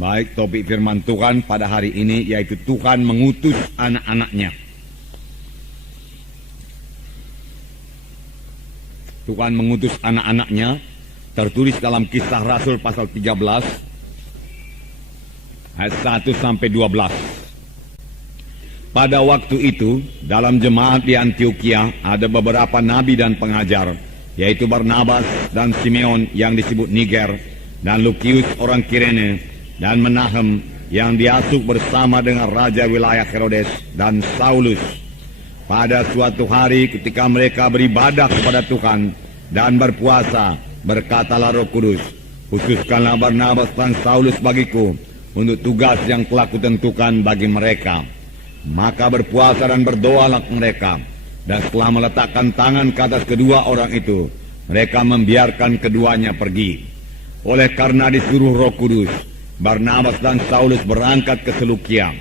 Baik, topik firman Tuhan pada hari ini yaitu Tuhan mengutus anak-anaknya. Tuhan mengutus anak-anaknya tertulis dalam Kisah Rasul pasal 13 ayat 1 sampai 12. Pada waktu itu dalam jemaat di Antioquia ada beberapa nabi dan pengajar, yaitu Barnabas dan Simeon yang disebut Niger, dan Lukius orang Kirene, dan Menahem yang diasuh bersama dengan raja wilayah Herodes dan Saulus. Pada suatu hari ketika mereka beribadah kepada Tuhan dan berpuasa, berkatalah Roh Kudus, "Khususkanlah Barnabas dan Saulus bagiku untuk tugas yang telah kutentukan bagi mereka." Maka berpuasa dan berdoalah mereka, dan setelah meletakkan tangan ke atas kedua orang itu, mereka membiarkan keduanya pergi. Oleh karena disuruh Roh Kudus, Barnabas dan Saulus berangkat ke Selukia,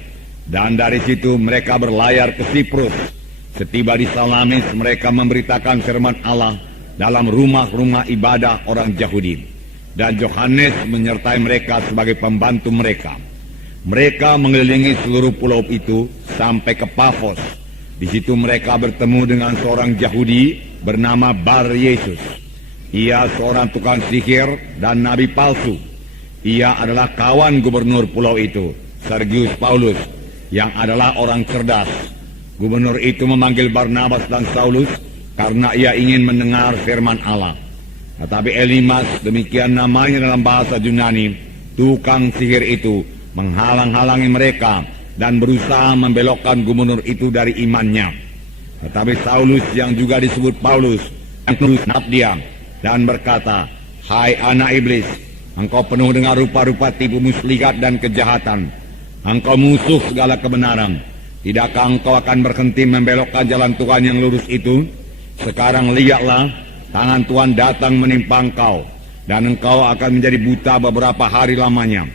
dan dari situ mereka berlayar ke Siprus. Setiba di Salamis, mereka memberitakan firman Allah dalam rumah-rumah ibadah orang Yahudi, dan Yohanes menyertai mereka sebagai pembantu mereka. Mereka mengelilingi seluruh pulau itu sampai ke Pafos. Di situ mereka bertemu dengan seorang Yahudi bernama Bar Yesus. Ia seorang tukang sihir dan nabi palsu. Ia adalah kawan gubernur pulau itu, Sergius Paulus, yang adalah orang cerdas. Gubernur itu memanggil Barnabas dan Saulus karena ia ingin mendengar firman Allah. Tetapi Elimas, demikian namanya dalam bahasa Yunani, tukang sihir itu, menghalang-halangi mereka dan berusaha membelokkan gubernur itu dari imannya. Tetapi Saulus yang juga disebut Paulus, yang menusnap dia dan berkata, "Hai anak iblis, engkau penuh dengan rupa-rupa tipu muslihat dan kejahatan. Engkau musuh segala kebenaran. Tidakkah engkau akan berhenti membelokkan jalan Tuhan yang lurus itu? Sekarang lihatlah, tangan Tuhan datang menimpa engkau, dan engkau akan menjadi buta beberapa hari lamanya.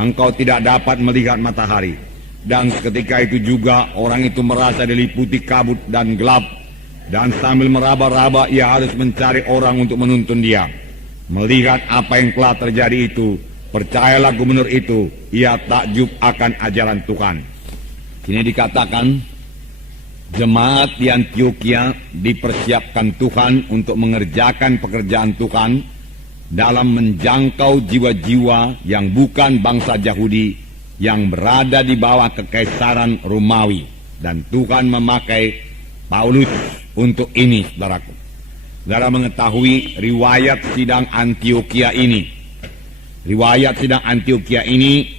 Engkau tidak dapat melihat matahari." Dan seketika itu juga orang itu merasa diliputi kabut dan gelap, dan sambil meraba-raba ia harus mencari orang untuk menuntun dia. Melihat apa yang telah terjadi itu, percayalah gubernur itu, ia takjub akan ajaran Tuhan. Ini dikatakan, jemaat di Antioquia dipersiapkan Tuhan untuk mengerjakan pekerjaan Tuhan dalam menjangkau jiwa-jiwa yang bukan bangsa Yahudi yang berada di bawah kekaisaran Romawi. Dan Tuhan memakai Paulus untuk ini, saudaraku. Saudara mengetahui riwayat sidang Antioquia ini. Riwayat sidang Antioquia ini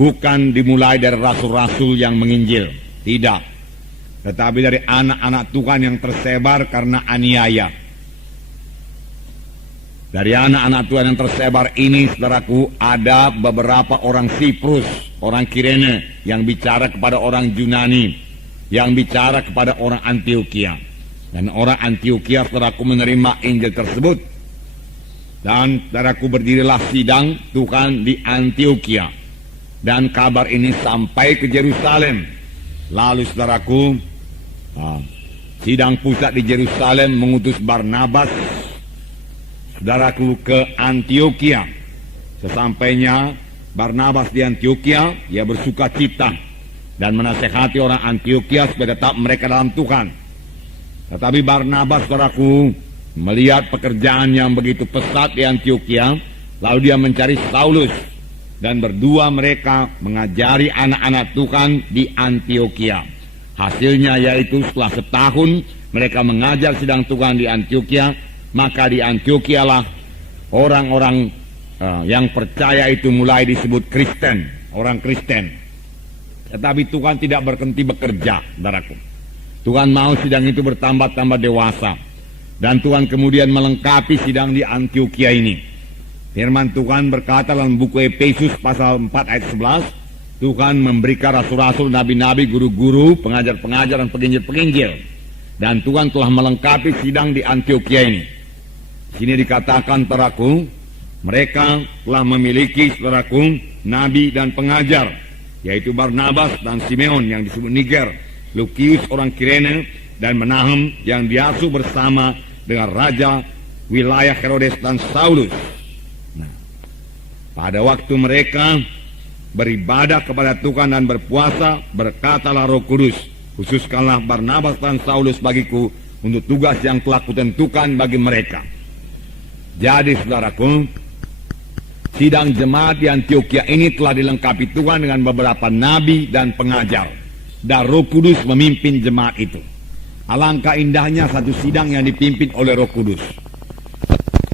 bukan dimulai dari rasul-rasul yang menginjil. Tidak. Tetapi dari anak-anak Tuhan yang tersebar karena aniaya. Dari anak-anak Tuhan yang tersebar ini, saudaraku, ada beberapa orang Siprus, orang Kirene, yang bicara kepada orang Yunani, yang bicara kepada orang Antioquia. Dan orang Antioquia, saudaraku, menerima Injil tersebut. Dan saudaraku, berdirilah sidang Tuhan di Antioquia. Dan kabar ini sampai ke Yerusalem. Lalu saudaraku, sidang pusat di Yerusalem mengutus Barnabas, saudaraku, ke Antioquia. Sesampainya Barnabas di Antioquia, ia bersuka cita dan menasehati orang Antioquia supaya tetap mereka dalam Tuhan. Tetapi Barnabas, saudaraku, melihat pekerjaan yang begitu pesat di Antioquia, lalu dia mencari Saulus, dan berdua mereka mengajari anak-anak Tuhan di Antioquia. Hasilnya yaitu setelah setahun mereka mengajar sidang Tuhan di Antioquia, maka di Antioquia lah orang-orang yang percaya itu mulai disebut Kristen, orang Kristen. Tetapi Tuhan tidak berhenti bekerja, saudaraku. Tuhan mau sidang itu bertambah-tambah dewasa, dan Tuhan kemudian melengkapi sidang di Antioquia ini. Firman Tuhan berkata dalam buku Efesus pasal 4 ayat 11, Tuhan memberikan rasul-rasul, nabi-nabi, guru-guru, pengajar-pengajar, dan penginjil-penginjil. Dan Tuhan telah melengkapi sidang di Antioquia ini. Sini dikatakan, saudaraku, mereka telah memiliki, saudaraku, nabi dan pengajar, yaitu Barnabas dan Simeon yang disebut Niger, Lukius orang Kirene, dan Menahem yang diasuh bersama dengan raja wilayah Herodes dan Saulus. Nah, pada waktu mereka beribadah kepada Tuhan dan berpuasa, berkatalah Roh Kudus, khususkanlah Barnabas dan Saulus bagiku untuk tugas yang telah kutentukan bagi mereka. Jadi saudaraku, sidang jemaat di Antioquia ini telah dilengkapi Tuhan dengan beberapa nabi dan pengajar, dan Roh Kudus memimpin jemaat itu. Alangkah indahnya satu sidang yang dipimpin oleh Roh Kudus.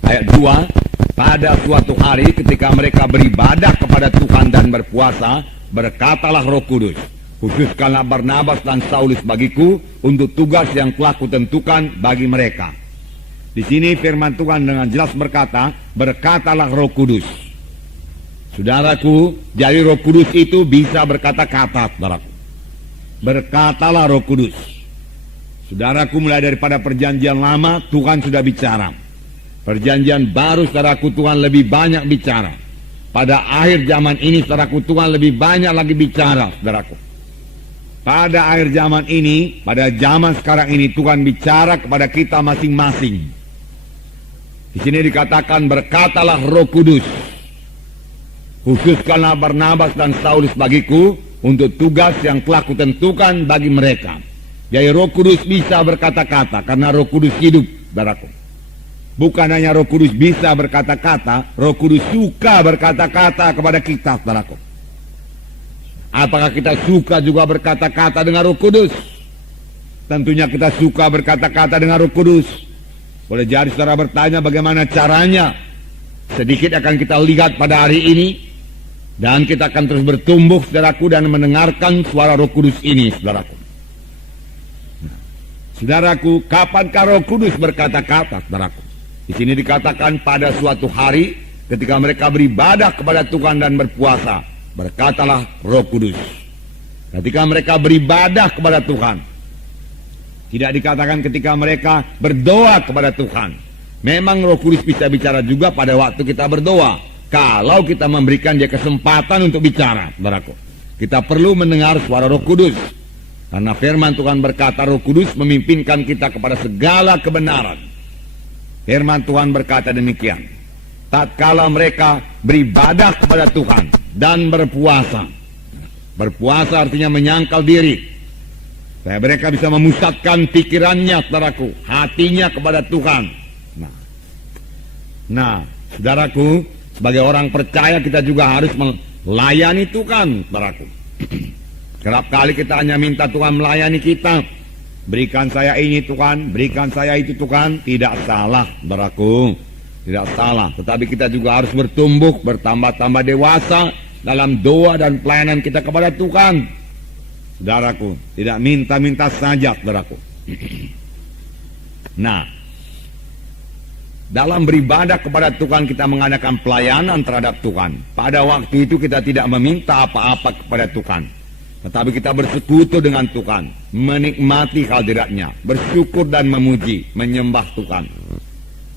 Ayat 2, pada suatu hari ketika mereka beribadah kepada Tuhan dan berpuasa, berkatalah Roh Kudus, khususkanlah Barnabas dan Saulus bagiku untuk tugas yang telah kutentukan bagi mereka. Di sini firman Tuhan dengan jelas berkata, berkatalah Roh Kudus. Saudaraku, jadi Roh Kudus itu bisa berkata-kata, saudaraku. Berkatalah Roh Kudus. Saudaraku, mulai daripada perjanjian lama Tuhan sudah bicara. Perjanjian baru saudaraku Tuhan lebih banyak bicara. Pada akhir zaman ini saudaraku Tuhan lebih banyak lagi bicara, saudaraku. Pada akhir zaman ini, pada zaman sekarang ini Tuhan bicara kepada kita masing-masing. Di sini dikatakan berkatalah Roh Kudus, khususkanlah Barnabas dan Saulus bagiku untuk tugas yang telah kutentukan bagi mereka. Jadi Roh Kudus bisa berkata-kata karena Roh Kudus hidup, saudaraku. Bukan hanya Roh Kudus bisa berkata-kata, Roh Kudus suka berkata-kata kepada kita, saudaraku. Apakah kita suka juga berkata-kata dengan Roh Kudus? Tentunya kita suka berkata-kata dengan Roh Kudus. Boleh jadi saudara bertanya bagaimana caranya. Sedikit akan kita lihat pada hari ini. Dan kita akan terus bertumbuh, saudaraku, dan mendengarkan suara Roh Kudus ini, saudaraku. Saudaraku, kapankah Roh Kudus berkata-kata, saudaraku? Di sini dikatakan pada suatu hari ketika mereka beribadah kepada Tuhan dan berpuasa, berkatalah Roh Kudus. Ketika mereka beribadah kepada Tuhan, tidak dikatakan ketika mereka berdoa kepada Tuhan. Memang Roh Kudus bisa bicara juga pada waktu kita berdoa, kalau kita memberikan dia kesempatan untuk bicara, saudaraku. Kita perlu mendengar suara Roh Kudus. Karena firman Tuhan berkata Roh Kudus memimpinkan kita kepada segala kebenaran. Firman Tuhan berkata demikian. Tatkala mereka beribadah kepada Tuhan dan berpuasa. Berpuasa artinya menyangkal diri. Supaya mereka bisa memusatkan pikirannya, saudaraku, hatinya kepada Tuhan. Nah, saudaraku, sebagai orang percaya kita juga harus melayani Tuhan, saudaraku. Kerap kali kita hanya minta Tuhan melayani kita. Berikan saya ini Tuhan, berikan saya itu Tuhan. Tidak salah, saudaraku. Tidak salah. Tetapi kita juga harus bertumbuh, bertambah-tambah dewasa dalam doa dan pelayanan kita kepada Tuhan. Saudaraku, tidak minta-minta saja, saudaraku. Nah, dalam beribadah kepada Tuhan kita mengadakan pelayanan terhadap Tuhan. Pada waktu itu kita tidak meminta apa-apa kepada Tuhan. Tetapi kita bersekutu dengan Tuhan, menikmati hadiratnya, bersyukur dan memuji, menyembah Tuhan.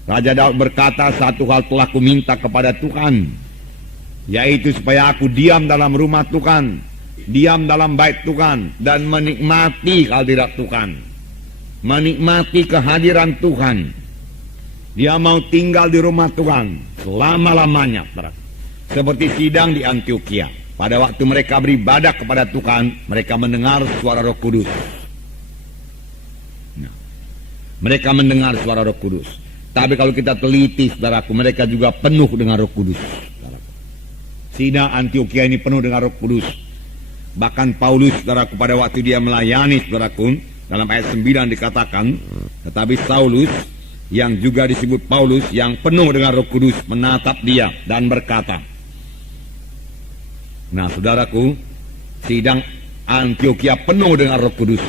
Raja Daud berkata, satu hal telah ku minta kepada Tuhan, yaitu supaya aku diam dalam rumah Tuhan, diam dalam bait Tuhan, dan menikmati hadirat Tuhan, menikmati kehadiran Tuhan. Dia mau tinggal di rumah Tuhan selama-lamanya, seperti sidang di Antioquia. Pada waktu mereka beribadah kepada Tuhan, mereka mendengar suara Roh Kudus. Nah, mereka mendengar suara Roh Kudus. Tapi kalau kita teliti, saudaraku, mereka juga penuh dengan Roh Kudus. Saudaraku. Sidang Antioquia ini penuh dengan Roh Kudus. Bahkan Paulus, saudaraku, pada waktu dia melayani, saudaraku, dalam ayat 9 dikatakan, tetapi Saulus, yang juga disebut Paulus, yang penuh dengan Roh Kudus, menatap dia dan berkata. Nah, saudaraku, sidang Antioquia penuh dengan Roh Kudus.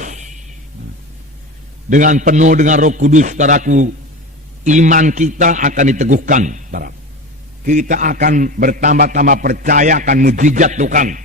Dengan penuh dengan Roh Kudus, saudaraku, iman kita akan diteguhkan, saudara. Kita akan bertambah-tambah percaya akan mujizat Tuhan.